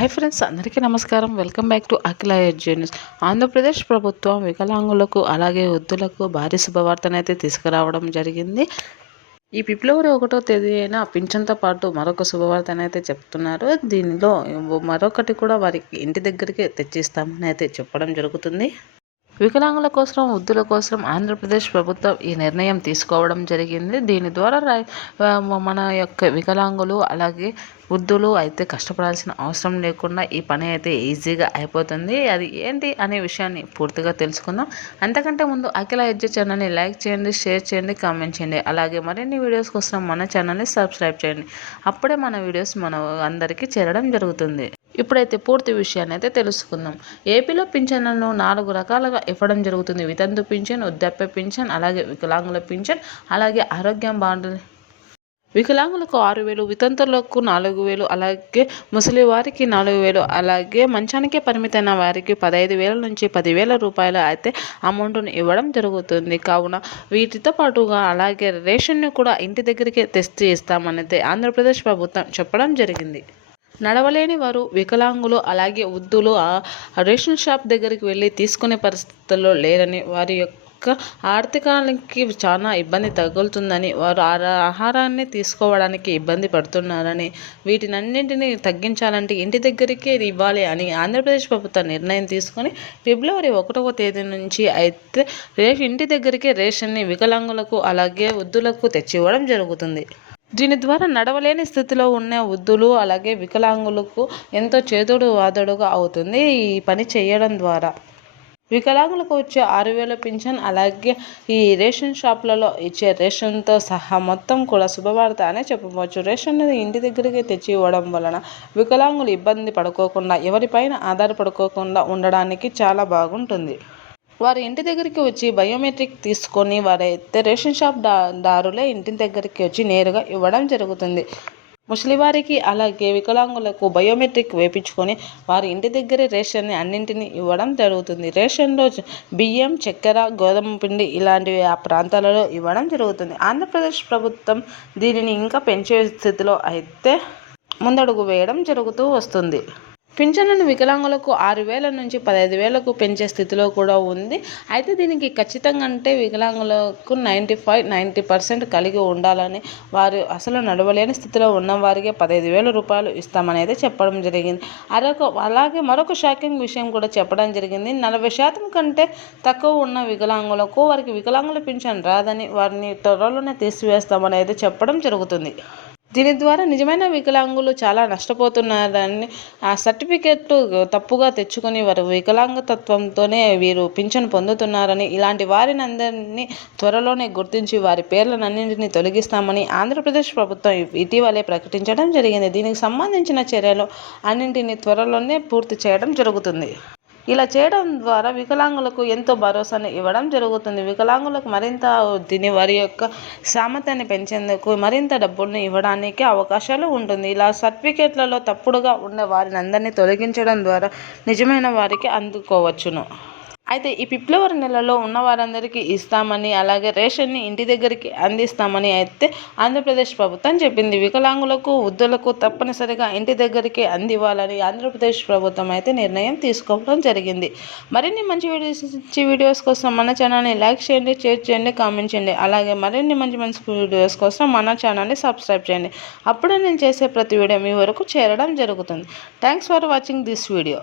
Hi friends, అందరికీ నమస్కారం. Welcome back to Akhila edu news. Andhra Pradesh ప్రభుత్వం వికలాంగులకు అలాగే వృద్ధులకు భారీ శుభవార్తనైతే తీసుకురావడం జరిగింది. ఈ ఫిబ్రవరి 1వ తేదీన పింఛన్తో పాటు మరొక శుభవార్తనైతే చెప్తున్నారు. దీనిలో మరొకటి కూడా వారికి ఇంటి దగ్గరికి తెచ్చిస్తామని అయితే చెప్పడం జరుగుతుంది. వికలాంగుల కోసం, వృద్ధుల కోసం ఆంధ్రప్రదేశ్ ప్రభుత్వం ఈ నిర్ణయం తీసుకోవడం జరిగింది. దీని ద్వారా మన యొక్క వికలాంగులు అలాగే వృద్ధులు అయితే కష్టపడాల్సిన అవసరం లేకుండా ఈ పని అయితే ఈజీగా అయిపోతుంది. అది ఏంటి అనే విషయాన్ని పూర్తిగా తెలుసుకుందాం. అంతకంటే ముందు అఖిల ఎడ్యు ఛానల్ని లైక్ చేయండి, షేర్ చేయండి, కామెంట్ చేయండి. అలాగే మరిన్ని వీడియోస్ కోసం మన ఛానల్ని సబ్స్క్రైబ్ చేయండి. అప్పుడే మన వీడియోస్ మన అందరికీ చేరడం జరుగుతుంది. ఇప్పుడైతే పూర్తి విషయాన్ని అయితే తెలుసుకుందాం. ఏపీలో పింఛన్లను 4 రకాలుగా ఇవ్వడం జరుగుతుంది. వితంతు పింఛన్, వృద్ధాప్య పింఛన్, అలాగే వికలాంగుల పింఛన్, అలాగే ఆరోగ్యం బాండ్. వికలాంగులకు 6,000, వితంతులకు 4,000, అలాగే ముసలి వారికి 4,000, అలాగే మంచానికే పరిమితమైన వారికి 15,000 నుంచి 10,000 రూపాయలు అయితే అమౌంట్ను ఇవ్వడం జరుగుతుంది. కావున వీటితో పాటుగా అలాగే రేషన్ను కూడా ఇంటి దగ్గరికి తెచ్చి ఇస్తామని ఆంధ్రప్రదేశ్ ప్రభుత్వం చెప్పడం జరిగింది. నడవలేని వారు, వికలాంగులు అలాగే వృద్ధులు రేషన్ షాప్ దగ్గరికి వెళ్ళి తీసుకునే పరిస్థితుల్లో లేరని, వారి యొక్క ఆర్థికానికి చాలా ఇబ్బంది తగులుతుందని, వారు ఆహారాన్ని తీసుకోవడానికి ఇబ్బంది పడుతున్నారని, వీటినన్నింటినీ తగ్గించాలంటే ఇంటి దగ్గరికే ఇవ్వాలి అని ఆంధ్రప్రదేశ్ ప్రభుత్వం నిర్ణయం తీసుకొని ఫిబ్రవరి 1వ తేదీ నుంచి అయితే ఇంటి దగ్గరికే రేషన్ని వికలాంగులకు అలాగే వృద్ధులకు తెచ్చివ్వడం జరుగుతుంది. దీని ద్వారా నడవలేని స్థితిలో ఉన్న వృద్ధులు అలాగే వికలాంగులకు ఎంతో చేదోడు వాదోడుగా అవుతుంది ఈ పని చేయడం ద్వారా. వికలాంగులకు వచ్చే 6,000 పింఛన్ అలాగే ఈ రేషన్ షాపులలో ఇచ్చే రేషన్తో సహా మొత్తం కూడా శుభవార్త అనే చెప్పవచ్చు. రేషన్ ఇంటి దగ్గరికి తెచ్చి ఇవ్వడం వలన వికలాంగులు ఇబ్బంది పడుకోకుండా, ఎవరిపైన ఆధారపడుకోకుండా ఉండడానికి చాలా బాగుంటుంది. వారి ఇంటి దగ్గరికి వచ్చి బయోమెట్రిక్ తీసుకొని వారైతే రేషన్ షాప్ దారులే ఇంటి దగ్గరికి వచ్చి నేరుగా ఇవ్వడం జరుగుతుంది. ముసలివారికి అలాగే వికలాంగులకు బయోమెట్రిక్ వేయించుకొని వారి ఇంటి దగ్గరే రేషన్ని అన్నింటినీ ఇవ్వడం జరుగుతుంది. రేషన్లో బియ్యం, చక్కెర, గోధుమ పిండి ఇలాంటివి ఆ ప్రాంతాలలో ఇవ్వడం జరుగుతుంది. ఆంధ్రప్రదేశ్ ప్రభుత్వం దీనిని ఇంకా పెంచే స్థితిలో అయితే ముందడుగు వేయడం జరుగుతూ వస్తుంది. పింఛన్లను వికలాంగులకు 6,000 నుంచి 15,000కు పెంచే స్థితిలో కూడా ఉంది. అయితే దీనికి ఖచ్చితంగా అంటే వికలాంగులకు 90% కలిగి ఉండాలని, వారు అసలు నడవలేని స్థితిలో ఉన్న వారికి 15,000 రూపాయలు ఇస్తామని అయితే చెప్పడం జరిగింది. అలాగే మరొక షాకింగ్ విషయం కూడా చెప్పడం జరిగింది. 40% కంటే తక్కువ ఉన్న వికలాంగులకు వారికి వికలాంగుల పింఛన్ రాదని, వారిని త్వరలోనే తీసివేస్తామని అయితే చెప్పడం జరుగుతుంది. దీని ద్వారా నిజమైన వికలాంగులు చాలా నష్టపోతున్నారని, ఆ సర్టిఫికెట్ తప్పుగా తెచ్చుకొని వారు వికలాంగతత్వంతోనే వీరు పింఛను పొందుతున్నారని, ఇలాంటి వారిని అందరినీ త్వరలోనే గుర్తించి వారి పేర్లనన్నింటినీ తొలగిస్తామని ఆంధ్రప్రదేశ్ ప్రభుత్వం ఇటీవలే ప్రకటించడం జరిగింది. దీనికి సంబంధించిన చర్యలు అన్నింటినీ త్వరలోనే పూర్తి చేయడం జరుగుతుంది. ఇలా చేయడం ద్వారా వికలాంగులకు ఎంతో భరోసాను ఇవ్వడం జరుగుతుంది. వికలాంగులకు మరింత వారి యొక్క సామర్థ్యాన్ని పెంచేందుకు మరింత డబ్బులను ఇవ్వడానికి అవకాశాలు ఉంటుంది. ఇలా సర్టిఫికేట్లలో తప్పుడుగా ఉండే వారిని అందరినీ తొలగించడం ద్వారా నిజమైన వారికి అందుకోవచ్చును. అయితే ఈ ఫిబ్రవరి నెలలో ఉన్న వారందరికీ ఇస్తామని, అలాగే రేషన్ని ఇంటి దగ్గరికి అందిస్తామని అయితే ఆంధ్రప్రదేశ్ ప్రభుత్వం చెప్పింది. వికలాంగులకు, వృద్ధులకు తప్పనిసరిగా ఇంటి దగ్గరికి అందివ్వాలని ఆంధ్రప్రదేశ్ ప్రభుత్వం అయితే నిర్ణయం తీసుకోవడం జరిగింది. మరిన్ని మంచి వీడియోస్ కోసం మన ఛానల్ని లైక్ చేయండి, షేర్ చేయండి, కామెంట్ చేయండి. అలాగే మరిన్ని మంచి వీడియోస్ కోసం మన ఛానల్ని సబ్స్క్రైబ్ చేయండి. అప్పుడే నేను చేసే ప్రతి వీడియో మీ వరకు చేరడం జరుగుతుంది. Thanks for watching this video.